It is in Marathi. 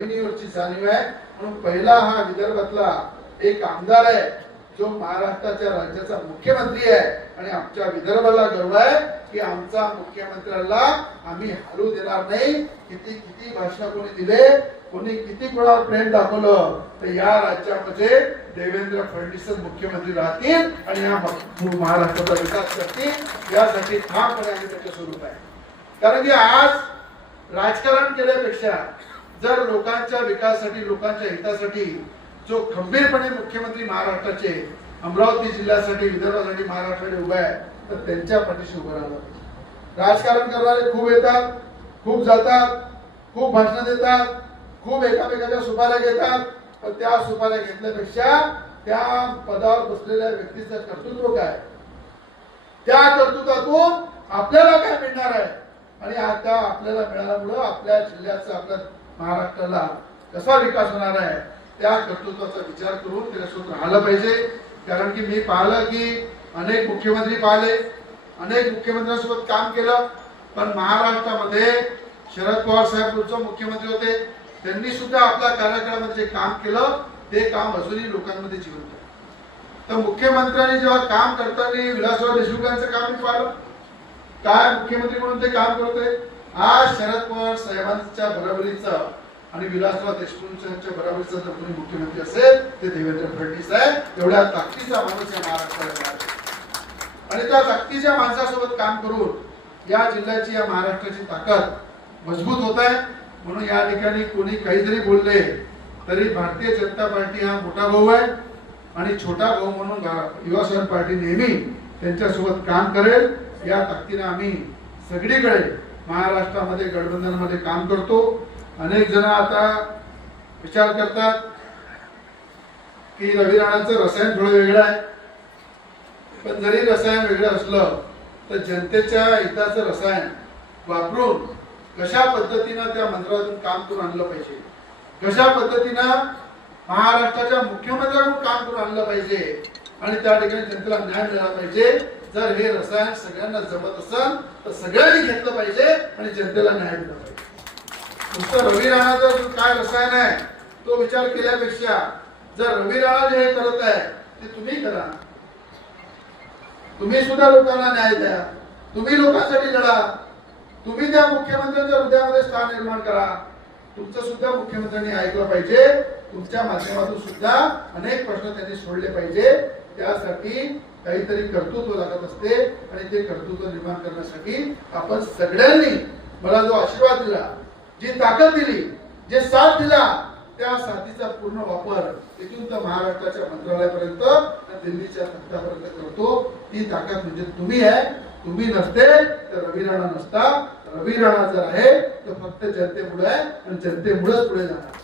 जमिनीवरची जाणीव आहे म्हणून पहिला हा विदर्भातला एक आमदार आहे जो महाराष्ट्राच्या राज्याचा मुख्यमंत्री आहे आणि आमच्या विदर्भाला गर्व आहे की आमचा मुख्यमंत्र्याला आम्ही हलू देणार नाही। किती भाषण कोणी दिले, कोणी किती कोणावर प्रेम दाखवलं, तर या राज्यामध्ये देवेंद्र फडणवीस मुख्यमंत्री राहतील आणि या महाराष्ट्राचा विकास करतील यासाठी ठामपणे आम्ही त्याच्या स्वरूप आहे। कारण की आज राजकारण केल्यापेक्षा जर लोकांच्या विकासासाठी लोकांच्या हितासाठी जो खंबीरपणे मुख्यमंत्री महाराष्ट्राचे अमरावती जिल्ह्यासाठी विदर्भासाठी महाराष्ट्राने उभा आहे तर त्यांच्या पाठीशी उभं राहावं। राजकारण करणारे खूप येतात, खूप जातात, खूप भाषण देतात, खूप एकामेकाच्या सुपाऱ्या घेतात, पण त्या सुपाऱ्या घेतल्यापेक्षा त्या पदावर बसलेल्या व्यक्तीचं कर्तृत्व काय, त्या कर्तृत्वातून आपल्याला काय मिळणार आहे आणि आता आपल्याला मिळाल्यामुळं आपल्या जिल्ह्याचा आपल्या महाराष्ट्राला कसा विकास होणार आहे त्या कर्तृत्वाचा विचार करून त्याच्यासोबत राहिलं पाहिजे। कारण की मी पाहिलं की अनेक मुख्यमंत्री पाहिले, अनेक मुख्यमंत्र्यांसोबत काम केलं, पण महाराष्ट्रामध्ये शरद पवार साहेब जो मुख्यमंत्री होते त्यांनी सुद्धा आपल्या कार्यकाळामध्ये जे काम केलं ते काम अजूनही लोकांमध्ये जिवंत आहे। तर मुख्यमंत्र्यांनी जेव्हा काम करताना विलासराव देशमुखांचं काम मी पाहिलं, काय मुख्यमंत्री म्हणून ते काम करतोय। आज शरद पवार साहेबांच्या बरोबरीचं आणि विलासराव देशमुखांच्या बरोबरीचं जर कोणी मुख्यमंत्री असेल ते देवेंद्र फडणवीस आहे। एवढ्या ताकदीचा माणूस या महाराष्ट्राला आणि त्या ताकदीच्या माणसासोबत काम करून या जिल्ह्याची या महाराष्ट्राची ताकद मजबूत होत आहे। म्हणून या ठिकाणी कोणी काही जरी बोलले तरी भारतीय जनता पार्टी हा मोठा भाऊ आहे आणि छोटा भाऊ म्हणून युवा पार्टी नेहमी त्यांच्यासोबत काम करेल। या ताकदीने आम्ही सगळीकडे महाराष्ट्रामध्ये गठबंधनमध्ये काम करतो। अनेक जण आता विचार करतात की रवी राणाचं रसायन थोडं वेगळं आहे, पण जरी रसायन वेगळं असलं तर जनतेच्या हिताचं रसायन वापरून कशा पद्धतीनं त्या मंत्रालयातून काम करून आणलं पाहिजे, कशा पद्धतीनं महाराष्ट्राच्या मुख्यमंत्र्यांकडून काम करून आणलं पाहिजे आणि त्या ठिकाणी जनतेला न्याय मिळाला पाहिजे। जर हे रसायन सगळ्यांना जमत असेल तर सगळ्यांनी घेतलं पाहिजे आणि जनतेला न्याय दिला पाहिजे। नुसतं रवी राणाचं काय रसायन आहे तो विचार केल्यापेक्षा जर रवी राणा जे करत आहे ते तुम्ही करा, तुम्ही सुद्धा लोकांना न्याय द्या, तुम्ही लोकांसाठी लढा, तुम्ही त्या मुख्यमंत्र्यांच्या हृदयामध्ये स्थान निर्माण करा। तुमचं सुद्धा मुख्यमंत्र्यांनी ऐकलं पाहिजे, तुमच्या माध्यमातून सुद्धा अनेक प्रश्न त्यांनी सोडले पाहिजे। त्यासाठी काहीतरी कर्तृत्व लागत असते आणि ते कर्तृत्व निर्माण करण्यासाठी आपण सगळ्यांनी मला जो आशीर्वाद दिला, जी ताकद दिली, जे साथ दिला, त्या साथीचा पूर्ण वापर इथून तर महाराष्ट्राच्या मंत्रालयापर्यंत दिल्लीच्या तख्तापर्यंत करतो। ती ताकद म्हणजे तुम्ही आहे। तुम्ही नसते तर रवी राणा नसता, रवी राणा जर आहे तर फक्त जनतेमुळे आहे आणि जनतेमुळेच पुढे जाणार।